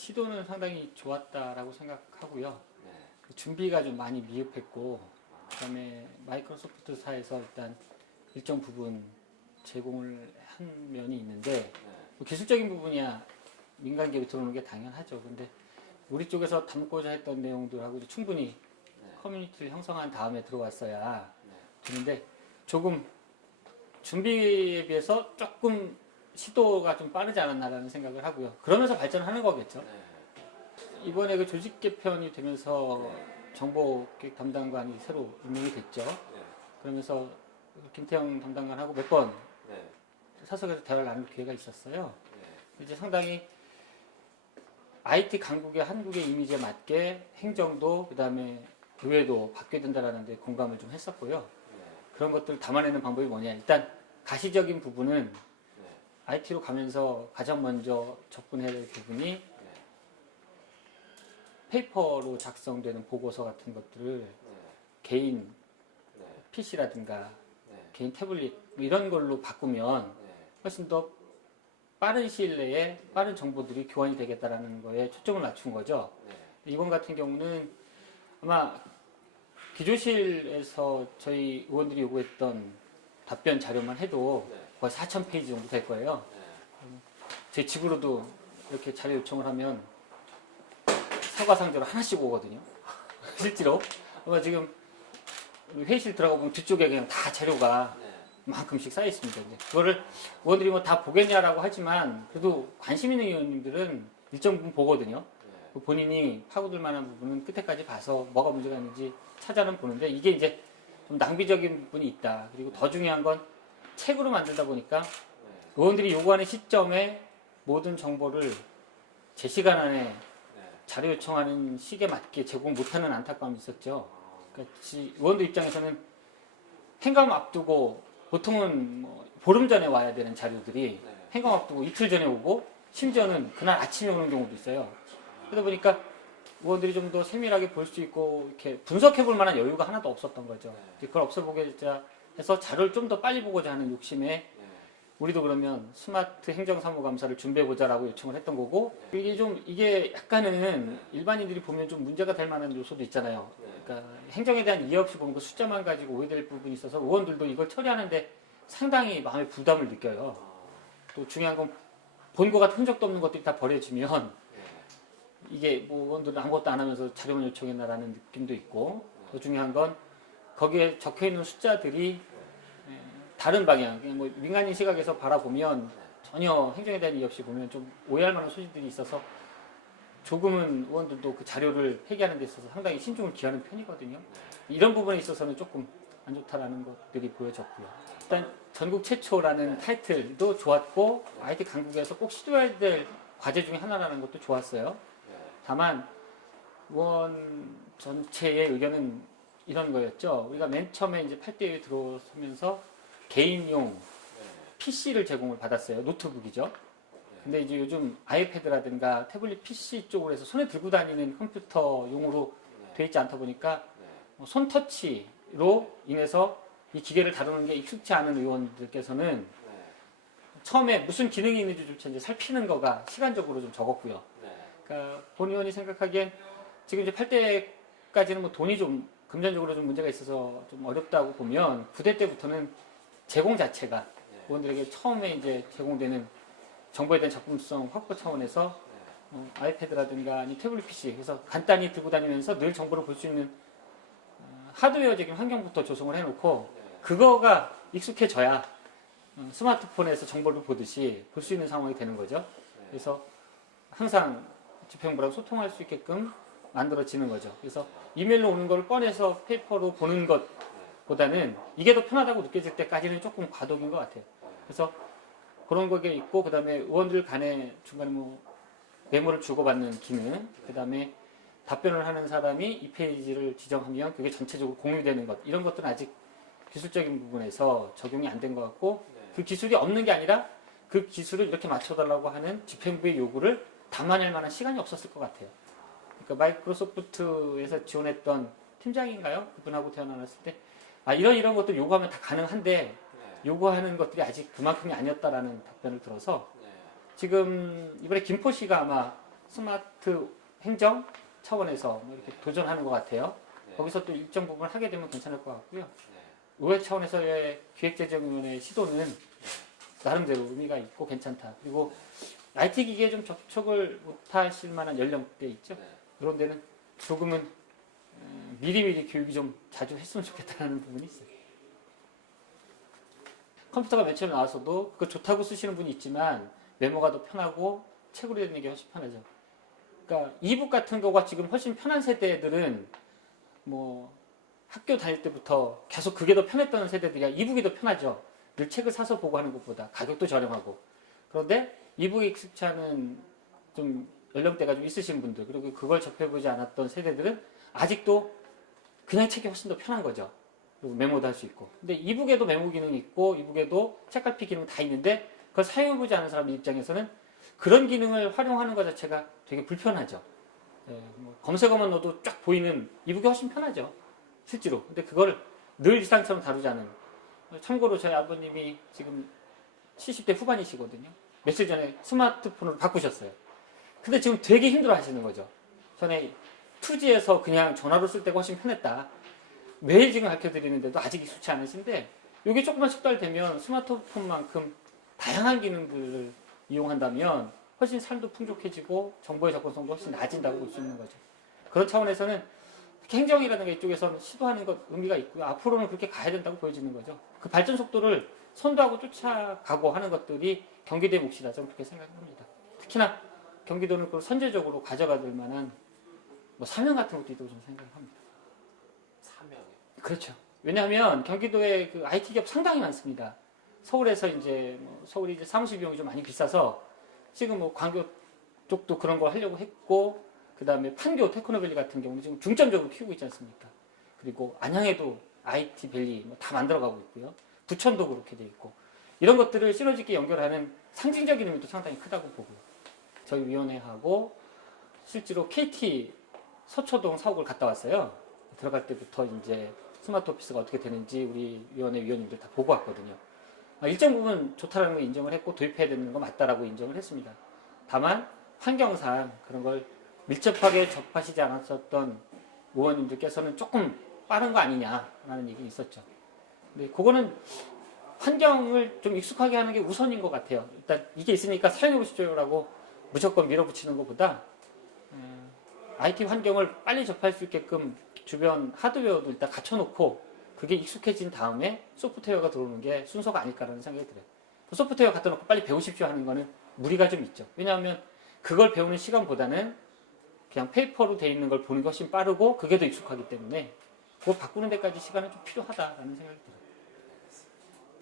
시도는 상당히 좋았다라고 생각하고요. 네. 준비가 좀 많이 미흡했고, 그다음에 마이크로소프트사에서 일단 일정 부분 제공을 한 면이 있는데, 네. 뭐 기술적인 부분이야 민간 기업이 들어오는 게 당연하죠. 근데 우리 쪽에서 담고자 했던 내용들하고 이제 충분히 네. 커뮤니티를 형성한 다음에 들어왔어야 네. 되는데, 조금 준비에 비해서 조금 시도가 좀 빠르지 않았나라는 생각을 하고요. 그러면서 발전하는 거겠죠. 네. 이번에 그 조직 개편이 되면서 정보기획 담당관이 새로 임명이 됐죠. 네. 그러면서 김태형 담당관하고 몇 번 네. 사석에서 대화를 나눌 기회가 있었어요. 네. 이제 상당히 IT 강국의 한국의 이미지에 맞게 행정도 그다음에 의회도 바뀌어야 된다라는 데 공감을 좀 했었고요. 네. 그런 것들을 담아내는 방법이 뭐냐. 일단 가시적인 부분은 네. IT로 가면서 가장 먼저 접근해야 될 부분이 네. 페이퍼로 작성되는 보고서 같은 것들을 네. 개인 네. PC라든가 네. 개인 태블릿 뭐 이런 걸로 바꾸면 네. 훨씬 더 빠른 시일 내에 빠른 정보들이 교환이 되겠다라는 거에 초점을 맞춘 거죠. 네. 이번 같은 경우는 아마 기조실에서 저희 의원들이 요구했던 답변 자료만 해도 네. 거의 4,000페이지 정도 될 거예요. 네. 제 집으로도 이렇게 자료 요청을 하면 사과상자로 하나씩 오거든요. 실제로. 아마 지금 회의실 들어가 보면 뒤쪽에 그냥 다 자료가 네. 만큼씩 쌓여 있습니다. 그거를 의원들이 뭐 다 보겠냐라고 하지만 그래도 관심 있는 의원님들은 일정 부분 보거든요. 네. 본인이 파고들 만한 부분은 끝에까지 봐서 뭐가 문제가 있는지 찾아는 보는데, 이게 이제 좀 낭비적인 부분이 있다. 그리고 더 중요한 건 책으로 만들다 보니까 네. 의원들이 요구하는 시점에 모든 정보를 제 시간 안에 네. 자료 요청하는 시기에 맞게 제공 못하는 안타까움이 있었죠. 아. 그러니까 의원들 입장에서는 행감 앞두고 보통은 뭐 보름 전에 와야 되는 자료들이 네. 행감 앞두고 이틀 전에 오고 심지어는 그날 아침에 오는 경우도 있어요. 그러다 보니까 의원들이 좀 더 세밀하게 볼 수 있고 이렇게 분석해 볼 만한 여유가 하나도 없었던 거죠. 네. 그걸 없애보고자 해서 자료를 좀 더 빨리 보고자 하는 욕심에 네. 우리도 그러면 스마트 행정사무감사를 준비해보자라고 요청을 했던 거고, 이게 약간은 일반인들이 보면 좀 문제가 될 만한 요소도 있잖아요. 그러니까 행정에 대한 이해 없이 보는 거 숫자만 가지고 오해될 부분이 있어서 의원들도 이걸 처리하는데 상당히 마음의 부담을 느껴요. 또 중요한 건 본 거 같은 흔적도 없는 것들이 다 버려지면 이게 뭐 의원들은 아무것도 안 하면서 자료만 요청했나라는 느낌도 있고, 더 중요한 건 거기에 적혀 있는 숫자들이 다른 방향, 그냥 뭐 민간인 시각에서 바라보면 전혀 행정에 대한 이해 없이 보면 좀 오해할 만한 소지들이 있어서 조금은 의원들도 그 자료를 폐기하는 데 있어서 상당히 신중을 기하는 편이거든요. 이런 부분에 있어서는 조금 안 좋다라는 것들이 보여졌고요. 일단 전국 최초라는 타이틀도 좋았고, IT 강국에서 꼭 시도해야 될 과제 중에 하나라는 것도 좋았어요. 다만 의원 전체의 의견은 이런 거였죠. 우리가 맨 처음에 이제 8대에 들어서면서 개인용 PC를 제공을 받았어요. 노트북이죠. 근데 이제 요즘 아이패드라든가 태블릿 PC 쪽으로 해서 손에 들고 다니는 컴퓨터용으로 돼 있지 않다 보니까 손 터치로 인해서 이 기계를 다루는 게 익숙치 않은 의원들께서는 처음에 무슨 기능이 있는지조차 이제 살피는 거가 시간적으로 좀 적었고요. 그러니까 본 의원이 생각하기엔 지금 이제 8대까지는 뭐 돈이 좀 금전적으로 좀 문제가 있어서 좀 어렵다고 보면 9대 때부터는 제공 자체가 의원들에게 처음에 이제 제공되는 정보에 대한 접근성 확보 차원에서 아이패드라든가 아니 태블릿 PC 그래서 간단히 들고 다니면서 늘 정보를 볼 수 있는 하드웨어적인 환경부터 조성을 해놓고 그거가 익숙해져야 스마트폰에서 정보를 보듯이 볼 수 있는 상황이 되는 거죠. 그래서 항상 집행부랑 소통할 수 있게끔 만들어지는 거죠. 그래서 이메일로 오는 걸 꺼내서 페이퍼로 보는 것보다는 이게 더 편하다고 느껴질 때까지는 조금 과도기인 것 같아요. 그래서 그런 거게 있고, 그 다음에 의원들 간에 중간에 뭐 메모를 주고받는 기능, 그 다음에 답변을 하는 사람이 이 페이지를 지정하면 그게 전체적으로 공유되는 것, 이런 것들은 아직 기술적인 부분에서 적용이 안 된 것 같고, 그 기술이 없는 게 아니라 그 기술을 이렇게 맞춰달라고 하는 집행부의 요구를 담아낼 만한 시간이 없었을 것 같아요. 그러니까 마이크로소프트에서 지원했던 팀장인가요? 그분하고 대화 나눴을 때 이런 것들 요구하면 다 가능한데 요구하는 것들이 아직 그만큼이 아니었다라는 답변을 들어서 지금 이번에 김포시가 아마 스마트 행정 차원에서 뭐 이렇게 도전하는 것 같아요. 거기서 또 일정 부분 하게 되면 괜찮을 것 같고요. 의회 차원에서의 기획재정위원회의 시도는 나름대로 의미가 있고 괜찮다. 그리고 IT 기기에 좀 접촉을 못하실 만한 연령대 있죠. 그런 데는 조금은 미리미리 교육이 좀 자주 했으면 좋겠다는 부분이 있어요. 컴퓨터가 맨 처음에 나와서도 그거 좋다고 쓰시는 분이 있지만 메모가 더 편하고 책으로 되는 게 훨씬 편하죠. 그러니까 이북 같은 거가 지금 훨씬 편한 세대들은 뭐 학교 다닐 때부터 계속 그게 더 편했던 세대들이야. 이북이 더 편하죠. 늘 책을 사서 보고 하는 것보다 가격도 저렴하고. 그런데 이북에 익숙치 않은 좀 연령대가 좀 있으신 분들, 그리고 그걸 접해보지 않았던 세대들은 아직도 그냥 책이 훨씬 더 편한 거죠. 그리고 메모도 할 수 있고. 근데 이북에도 메모 기능이 있고 이북에도 책갈피 기능 다 있는데 그걸 사용해보지 않은 사람 입장에서는 그런 기능을 활용하는 것 자체가 되게 불편하죠. 뭐 검색어만 넣어도 쫙 보이는 이북이 훨씬 편하죠. 실제로. 근데 그걸 늘 일상처럼 다루지 않은. 참고로 저희 아버님이 지금 70대 후반이시거든요. 며칠 전에 스마트폰으로 바꾸셨어요. 근데 지금 되게 힘들어 하시는 거죠. 전에 2G에서 그냥 전화로 쓸 때가 훨씬 편했다. 매일 지금 가르쳐 드리는데도 아직 익숙치 않으신데 이게 조금만 숙달되면 스마트폰만큼 다양한 기능들을 이용한다면 훨씬 삶도 풍족해지고 정보의 접근성도 훨씬 낮아진다고 볼 수 있는 거죠. 그런 차원에서는 행정이라든가 이쪽에서는 시도하는 것 의미가 있고요. 앞으로는 그렇게 가야 된다고 보여지는 거죠. 그 발전 속도를 선도하고 쫓아가고 하는 것들이 경기도의 몫이다. 저는 그렇게 생각합니다. 특히나 경기도는 그걸 선제적으로 가져가될 만한 뭐 사명 같은 것도 있다고 저는 생각합니다. 사명이요? 그렇죠. 왜냐하면 경기도에 그 IT 기업 상당히 많습니다. 서울에서 이제 서울이 이제 사무실 비용이 좀 많이 비싸서 지금 뭐 광교 쪽도 그런 거 하려고 했고, 그 다음에 판교 테크노밸리 같은 경우는 지금 중점적으로 키우고 있지 않습니까? 그리고 안양에도 IT 밸리 뭐 다 만들어가고 있고요. 부천도 그렇게 돼 있고 이런 것들을 시너지 있게 연결하는 상징적인 의미도 상당히 크다고 보고요. 저희 위원회하고 실제로 KT 서초동 사옥을 갔다 왔어요. 들어갈 때부터 이제 스마트 오피스가 어떻게 되는지 우리 위원회 위원님들 다 보고 왔거든요. 일정 부분 좋다라는 걸 인정을 했고 도입해야 되는 거 맞다라고 인정을 했습니다. 다만 환경상 그런 걸 밀접하게 접하시지 않았었던 의원님들께서는 조금 빠른 거 아니냐라는 얘기 있었죠. 근데 그거는 환경을 좀 익숙하게 하는 게 우선인 것 같아요. 일단 이게 있으니까 사용해 보시죠라고 무조건 밀어붙이는 것보다 IT 환경을 빨리 접할 수 있게끔 주변 하드웨어도 일단 갖춰놓고 그게 익숙해진 다음에 소프트웨어가 들어오는 게 순서가 아닐까라는 생각이 들어요. 소프트웨어 갖다 놓고 빨리 배우십시오 하는 거는 무리가 좀 있죠. 왜냐하면 그걸 배우는 시간보다는 그냥 페이퍼로 돼 있는 걸 보는 것이 훨씬 빠르고 그게 더 익숙하기 때문에 그걸 바꾸는 데까지 시간은 좀 필요하다라는 생각이 들어요.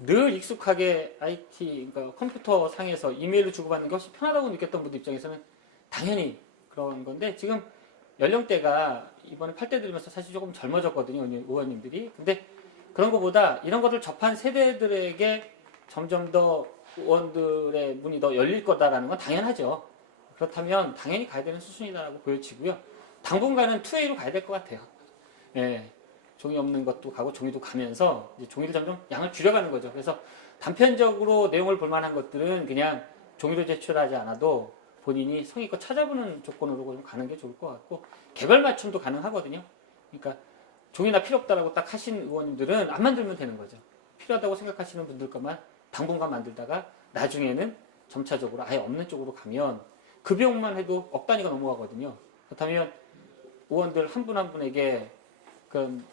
늘 익숙하게 IT, 그러니까 컴퓨터 상에서 이메일을 주고받는 게 훨씬 편하다고 느꼈던 분들 입장에서는 당연히 그런 건데 지금 연령대가 이번에 8대 들면서 사실 조금 젊어졌거든요, 의원님들이. 근데 그런 것보다 이런 것을 접한 세대들에게 점점 더 의원들의 문이 더 열릴 거다라는 건 당연하죠. 그렇다면 당연히 가야 되는 수순이다라고 보여지고요. 당분간은 2A로 가야 될 것 같아요. 예, 종이 없는 것도 가고 종이도 가면서 이제 종이를 점점 양을 줄여가는 거죠. 그래서 단편적으로 내용을 볼 만한 것들은 그냥 종이로 제출하지 않아도 본인이 성의껏 찾아보는 조건으로 좀 가는 게 좋을 것 같고 개별 맞춤도 가능하거든요. 그러니까 종이나 필요 없다라고 딱 하신 의원님들은 안 만들면 되는 거죠. 필요하다고 생각하시는 분들 것만 당분간 만들다가 나중에는 점차적으로 아예 없는 쪽으로 가면 그 비용만 해도 억 단위가 넘어가거든요. 그렇다면 의원들 한 분 한 분에게 그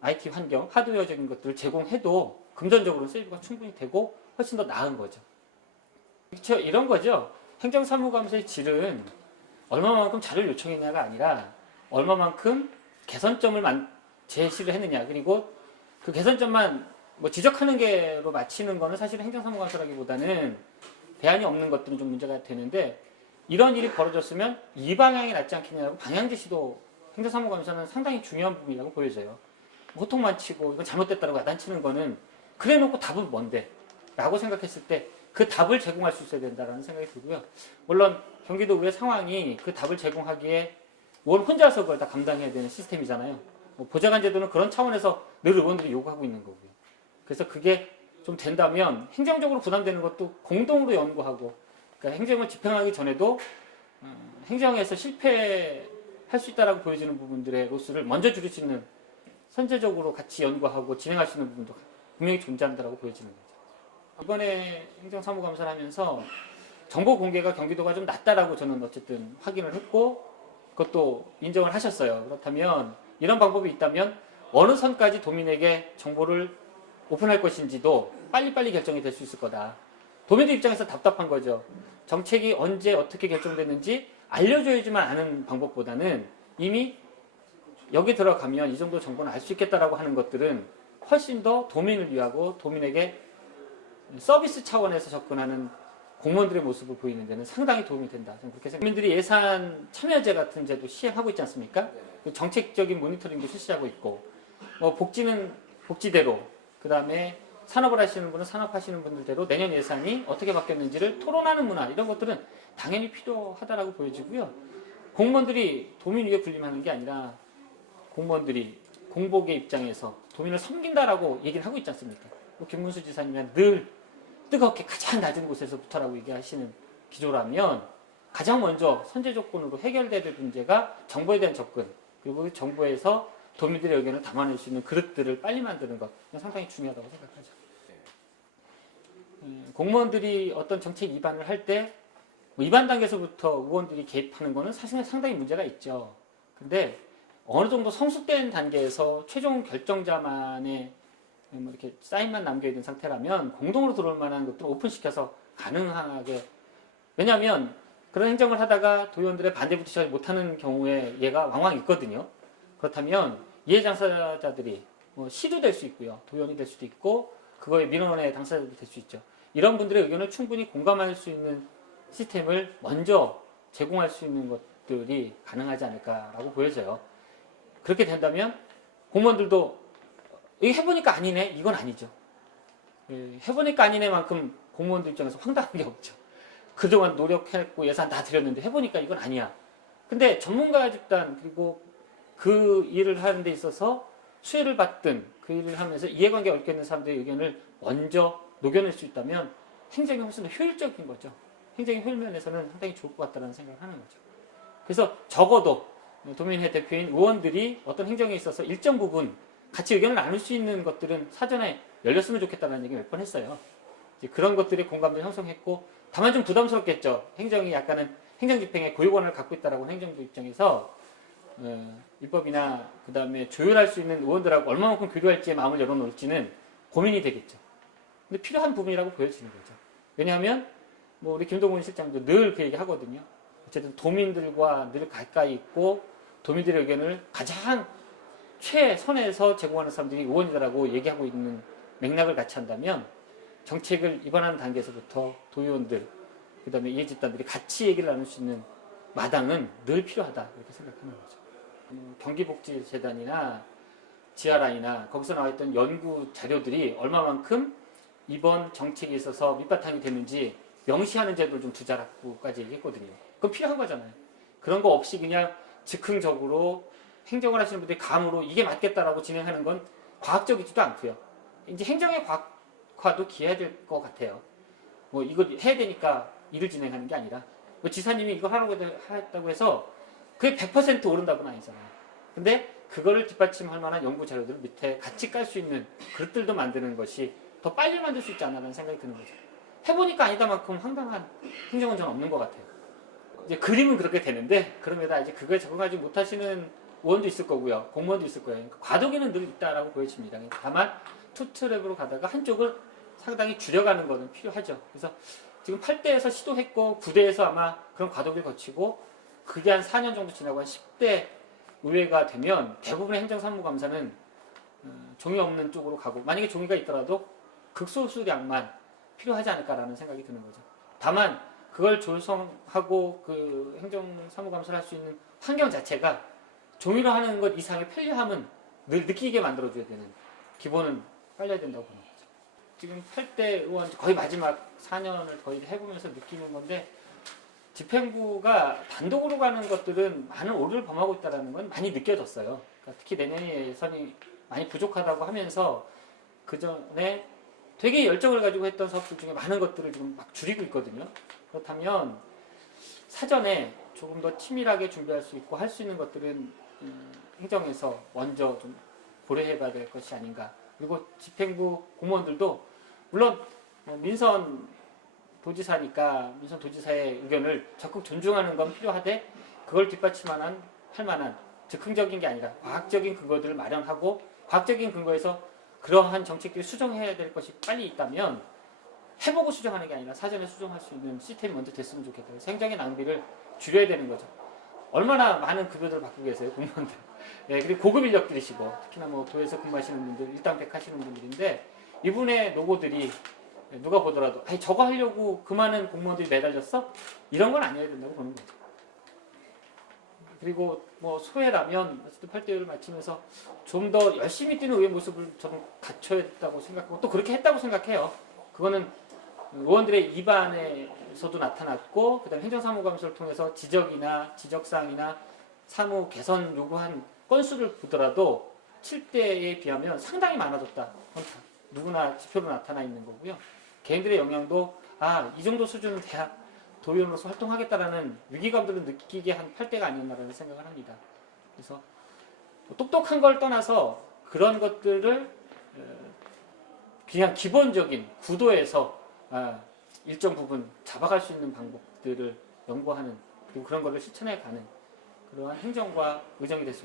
IT 환경, 하드웨어적인 것들을 제공해도 금전적으로 세이브가 충분히 되고 훨씬 더 나은 거죠. 그렇죠? 이런 거죠. 행정사무감사의 질은 얼마만큼 자료를 요청했냐가 아니라 얼마만큼 개선점을 제시를 했느냐. 그리고 그 개선점만 뭐 지적하는 게로 마치는 거는 사실 행정사무감사라기보다는 대안이 없는 것들은 좀 문제가 되는데 이런 일이 벌어졌으면 이 방향이 낫지 않겠냐고 방향 제시도 행정사무감사는 상당히 중요한 부분이라고 보여져요. 호통만 치고 이건 잘못됐다고 야단치는 거는 그래 놓고 답은 뭔데? 라고 생각했을 때 그 답을 제공할 수 있어야 된다는 생각이 들고요. 물론 경기도의회 상황이 그 답을 제공하기에 의원 혼자서 그걸 다 감당해야 되는 시스템이잖아요. 뭐 보좌관 제도는 그런 차원에서 늘 의원들이 요구하고 있는 거고요. 그래서 그게 좀 된다면 행정적으로 부담되는 것도 공동으로 연구하고 그러니까 행정을 집행하기 전에도 행정에서 실패할 수 있다라고 보여지는 부분들의 로스를 먼저 줄일 수 있는 선제적으로 같이 연구하고 진행할 수 있는 부분도 분명히 존재한다라고 보여지는 거죠. 이번에 행정사무감사를 하면서 정보 공개가 경기도가 좀 낮다라고 저는 어쨌든 확인을 했고 그것도 인정을 하셨어요. 그렇다면 이런 방법이 있다면 어느 선까지 도민에게 정보를 오픈할 것인지도 빨리빨리 결정이 될 수 있을 거다. 도민들 입장에서 답답한 거죠. 정책이 언제 어떻게 결정됐는지 알려줘야지만 아는 방법보다는 이미 여기 들어가면 이 정도 정보는 알 수 있겠다라고 하는 것들은 훨씬 더 도민을 위하고 도민에게 서비스 차원에서 접근하는 공무원들의 모습을 보이는 데는 상당히 도움이 된다. 저는 그렇게 생각합니다. 국민들이 예산 참여제 같은 제도 시행하고 있지 않습니까? 그 정책적인 모니터링도 실시하고 있고, 복지는 복지대로, 그 다음에 산업을 하시는 분은 산업하시는 분들대로 내년 예산이 어떻게 바뀌었는지를 토론하는 문화, 이런 것들은 당연히 필요하다라고 보여지고요. 공무원들이 도민 위에 군림하는 게 아니라 공무원들이 공복의 입장에서 도민을 섬긴다라고 얘기를 하고 있지 않습니까? 김문수 지사님이 늘 뜨겁게 가장 낮은 곳에서부터라고 얘기하시는 기조라면 가장 먼저 선제 조건으로 해결돼야 될 문제가 정보에 대한 접근, 그리고 정부에서 도민들의 의견을 담아낼 수 있는 그릇들을 빨리 만드는 것, 상당히 중요하다고 생각하죠. 공무원들이 어떤 정책 위반을 할 때 위반 단계에서부터 의원들이 개입하는 것은 사실 상당히 문제가 있죠. 근데 어느 정도 성숙된 단계에서 최종 결정자만의 이렇게 사인만 남겨 있는 상태라면 공동으로 들어올 만한 것들을 오픈시켜서 가능하게, 왜냐하면 그런 행정을 하다가 도의원들의 반대 부딪히지 못하는 경우에 얘가 왕왕 있거든요. 그렇다면 이해 당사자들이 시도 될 수 있고요, 도의원이 될 수도 있고 그거에 민원의 당사자들이 될 수 있죠. 이런 분들의 의견을 충분히 공감할 수 있는 시스템을 먼저 제공할 수 있는 것들이 가능하지 않을까라고 보여져요. 그렇게 된다면 공무원들도 이거 해보니까 아니네, 이건 아니죠. 해보니까 아니네만큼 공무원들 입장에서 황당한 게 없죠. 그동안 노력했고 예산 다 들였는데 해보니까 이건 아니야. 근데 전문가 집단, 그리고 그 일을 하는 데 있어서 수혜를 받든 그 일을 하면서 이해관계 얽혀 있는 사람들의 의견을 먼저 녹여낼 수 있다면 행정이 훨씬 더 효율적인 거죠. 행정의 효율면에서는 상당히 좋을 것 같다는 생각을 하는 거죠. 그래서 적어도 도민회 대표인 의원들이 어떤 행정에 있어서 일정 부분 같이 의견을 나눌 수 있는 것들은 사전에 열렸으면 좋겠다는 얘기 몇 번 했어요. 이제 그런 것들이 공감도 형성했고, 다만 좀 부담스럽겠죠. 행정이 약간은 행정집행의 고유권을 갖고 있다라고 하는 행정부 입장에서 입법이나 그 다음에 조율할 수 있는 의원들하고 얼마만큼 교류할지에 마음을 열어놓을지는 고민이 되겠죠. 근데 필요한 부분이라고 보여지는 거죠. 왜냐하면 우리 김동훈 실장도 늘 그 얘기 하거든요. 어쨌든 도민들과 늘 가까이 있고 도민들의 의견을 가장 최선에서 제공하는 사람들이 의원이다라고 얘기하고 있는 맥락을 같이 한다면 정책을 입안하는 단계에서부터 도의원들, 그 다음에 이해집단들이 같이 얘기를 나눌 수 있는 마당은 늘 필요하다, 이렇게 생각하는 거죠. 경기복지재단이나 지아라이나 거기서 나와있던 연구 자료들이 얼마만큼 이번 정책에 있어서 밑바탕이 됐는지 명시하는 제도를 좀 두자라고까지 얘기했거든요. 그건 필요한 거잖아요. 그런 거 없이 그냥 즉흥적으로 행정을 하시는 분들이 감으로 이게 맞겠다라고 진행하는 건 과학적이지도 않고요. 이제 행정의 과학화도 기해야 될 것 같아요. 이거 해야 되니까 일을 진행하는 게 아니라 지사님이 이거 하라고 했다고 해서 그게 100% 오른다고는 아니잖아요. 근데 그거를 뒷받침할 만한 연구 자료들을 밑에 같이 깔 수 있는 그릇들도 만드는 것이 더 빨리 만들 수 있지 않나라는 생각이 드는 거죠. 해보니까 아니다만큼 황당한 행정은 저는 없는 것 같아요. 이제 그림은 그렇게 되는데 그럼에다 이제 그거에 적응하지 못하시는 의원도 있을 거고요, 공무원도 있을 거예요. 그러니까 과도기는 늘 있다라고 보여집니다. 다만 투트랙으로 가다가 한쪽을 상당히 줄여가는 것은 필요하죠. 그래서 지금 8대에서 시도했고 9대에서 아마 그런 과도기를 거치고 그게 한 4년 정도 지나고 한 10대 의회가 되면 대부분의 행정사무감사는 종이 없는 쪽으로 가고, 만약에 종이가 있더라도 극소수량만 필요하지 않을까라는 생각이 드는 거죠. 다만 그걸 조성하고 그 행정사무감사를 할 수 있는 환경 자체가 종이로 하는 것 이상의 편리함은 늘 느끼게 만들어줘야 되는 기본은 깔려야 된다고 보는 거죠. 지금 8대 의원 거의 마지막 4년을 거의 해보면서 느끼는 건데, 집행부가 단독으로 가는 것들은 많은 오류를 범하고 있다는 건 많이 느껴졌어요. 그러니까 특히 내년 예산이 많이 부족하다고 하면서 그 전에 되게 열정을 가지고 했던 사업들 중에 많은 것들을 지금 막 줄이고 있거든요. 그렇다면 사전에 조금 더 치밀하게 준비할 수 있고 할 수 있는 것들은 행정에서 먼저 좀 고려해봐야 될 것이 아닌가. 그리고 집행부 공무원들도 물론 민선 도지사니까 민선 도지사의 의견을 적극 존중하는 건 필요하되 그걸 할 만한 즉흥적인 게 아니라 과학적인 근거들을 마련하고 과학적인 근거에서 그러한 정책들을 수정해야 될 것이 빨리 있다면 해보고 수정하는 게 아니라 사전에 수정할 수 있는 시스템이 먼저 됐으면 좋겠다. 그래서 행정의 낭비를 줄여야 되는 거죠. 얼마나 많은 급여들을 받고 계세요, 공무원들. 네, 그리고 고급 인력들이시고 특히나 뭐 도에서 근무하시는 분들, 일당백 하시는 분들인데 이분의 노고들이 누가 보더라도 아니 저거 하려고 그 많은 공무원들이 매달렸어? 이런 건 아니어야 된다고 보는 거죠. 그리고 뭐 소회라면 어쨌든 8대5를 마치면서 좀 더 열심히 뛰는 의회 모습을 저는 갖춰야 했다고 생각하고 또 그렇게 했다고 생각해요. 그거는 의원들의 입안에서도 나타났고 그다음에 행정사무감사를 통해서 지적사항이나 사무 개선 요구한 건수를 보더라도 7대에 비하면 상당히 많아졌다. 누구나 지표로 나타나 있는 거고요. 개인들의 영향도 이 정도 수준은 돼야 도의원으로서 활동하겠다라는 위기감들을 느끼게 한 8대가 아니었나라는 생각을 합니다. 그래서 똑똑한 걸 떠나서 그런 것들을 그냥 기본적인 구도에서 일정 부분 잡아갈 수 있는 방법들을 연구하는 그리고 그런 것을 실천해 가는 그러한 행정과 의정이 됐습니다.